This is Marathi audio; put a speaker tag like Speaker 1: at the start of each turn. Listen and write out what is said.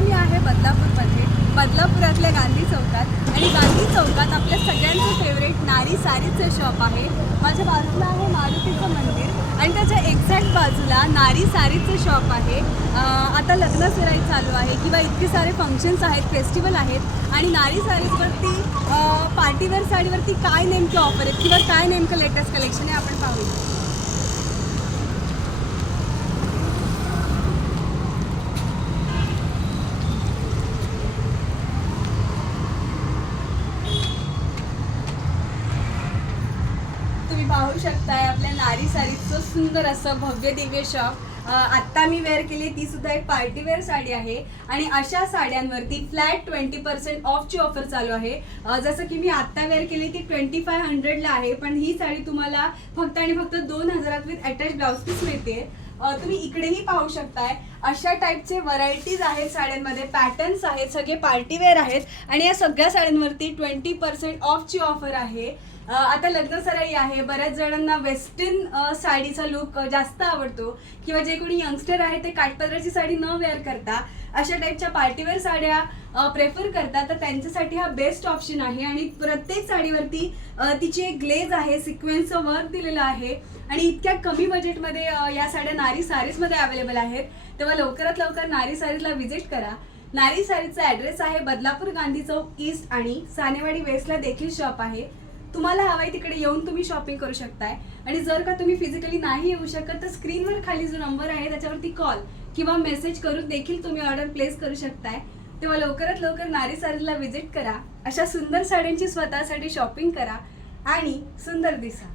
Speaker 1: मी आहे बदलापूरमध्ये. बदलापुरातल्या गांधी चौकात. आणि गांधी चौकात आपल्या सगळ्यांचं फेवरेट नारी सारीचं शॉप आहे. माझ्या बाजूला आहे मारुतीचं मंदिर आणि त्याच्या एक्झॅक्ट बाजूला नारी सारीचं शॉप आहे. आता लग्न सिराई चालू आहे किंवा इतके सारे फंक्शन्स आहेत फेस्टिवल आहेत. आणि नारी सारीजवरती पार्टीवेअर साडीवरती काय नेमकं ऑफर आहेत किंवा काय नेमकं लेटेस्ट कलेक्शन आहे आपण पाहूया. तुम्ही पाहू शकताय आपल्या नारी साडीचं सुंदर असं भव्य दिव्य शॉप आत्ता मी वेअर केली ती सुद्धा एक पार्टीवेअर साडी आहे. आणि अशा साड्यांवरती फ्लॅट ट्वेंटी पर्सेंट ऑफची ऑफर चालू आहे. जसं की मी आत्ता वेअर केली ती ट्वेंटी फाय हंड्रेडला आहे पण ही साडी तुम्हाला फक्त आणि फक्त दोन हजारात विथ अटॅच ब्लाऊज पीस मिळते. तुम्ही इकडेही पाहू शकताय अशा टाईपचे व्हरायटीज आहेत साड्यांमध्ये पॅटर्न्स आहेत सगळे पार्टीवेअर आहेत. आणि या सगळ्या साड्यांवरती ट्वेंटी पर्सेंट ऑफची ऑफर आहे. आता लग्न सराई आहे. बऱ्याच जणांना वेस्टर्न साडीचा लुक जास्त आवडतो. किंवा जे कोणी यंगस्टर आहे ते काठपदराची साडी न वेअर करता अशा टाईपच्या पार्टीवेअर साड्या प्रेफर करतात. तर त्यांच्यासाठी हा बेस्ट ऑप्शन आहे. आणि प्रत्येक साडीवरती तिची एक ग्लेज आहे. सिक्वेन्सचं वर्क दिलेलं आहे. आणि इतक्या कमी बजेटमध्ये या साड्या नारी सारीजमध्ये अवेलेबल आहेत. तेव्हा लवकरात लवकर नारी सारीजला व्हिजिट करा. नारी सारीजचा ॲड्रेस आहे बदलापूर गांधी चौक ईस्ट आणि सानेवाडी वेस्टला देखील शॉप आहे. तुम्हाला हवाय तिकडे येऊन तुम्ही शॉपिंग करू शकताय. आणि जर का तुम्ही फिजिकली नाही येऊ शकत तर स्क्रीनवर खाली जो नंबर आहे त्याच्यावरती कॉल किंवा मेसेज करून देखील तुम्ही ऑर्डर प्लेस करू शकताय. तेव्हा लवकरात लवकर नारी सारीला व्हिजिट करा. अशा सुंदर साड्यांची स्वतःसाठी शॉपिंग करा. आणि सुंदर दिसा.